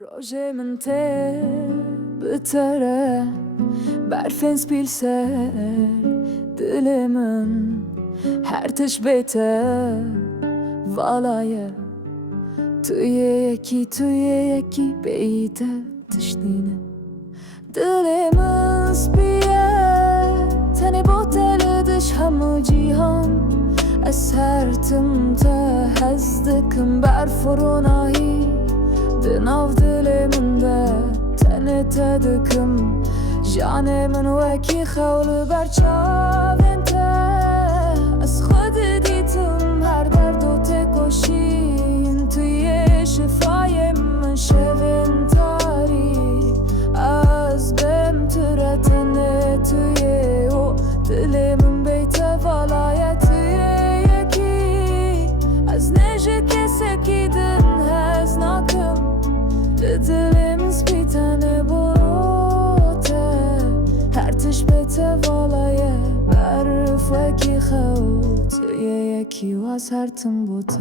روژه من ته بتره برفن سپیلسر دل من هر تش بیته والایه توی یکی بیته تشنینه دل من سپیه تنی بوتل دش همو جیهان از هر تمته هزدکم برفرونایی دناف دل من ده تنت دکم جان من وکی خول برچاوین ته از خود دیتم هر درد و تکوشین توی شفای من شوین تاری از بم ترتنه توی و دل من بیت والایت یکی از نجه کسی که دن هز ناکم دلم سپیتنه بروته هر تش بیته والایه برف وکی خوت یکی واز هر تن بوته